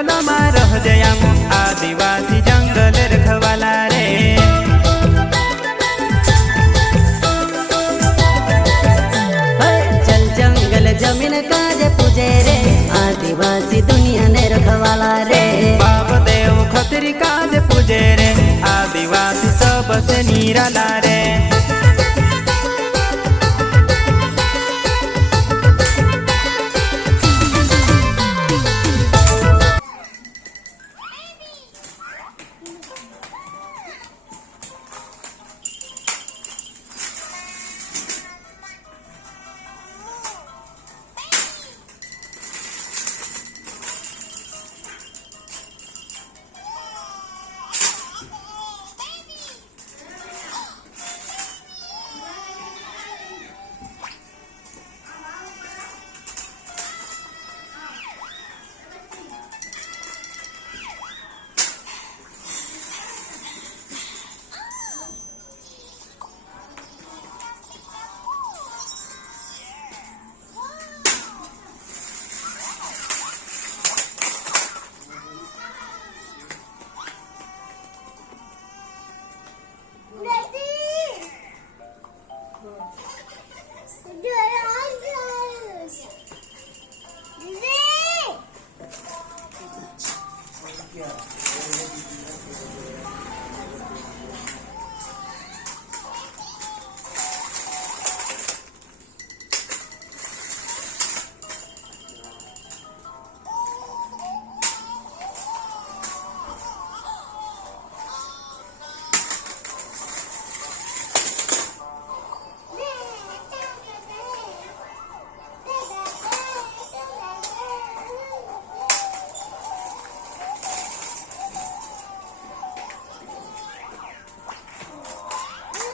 जंगल में रह जयाम आदिवासी जंगल रखवाला रे। चल जंगल जमीन काज पूजे रे आदिवासी दुनिया ने रखवाला रे। बाप देव खतरी काज पूजे रे आदिवासी सबसे निराला रे। Yeah.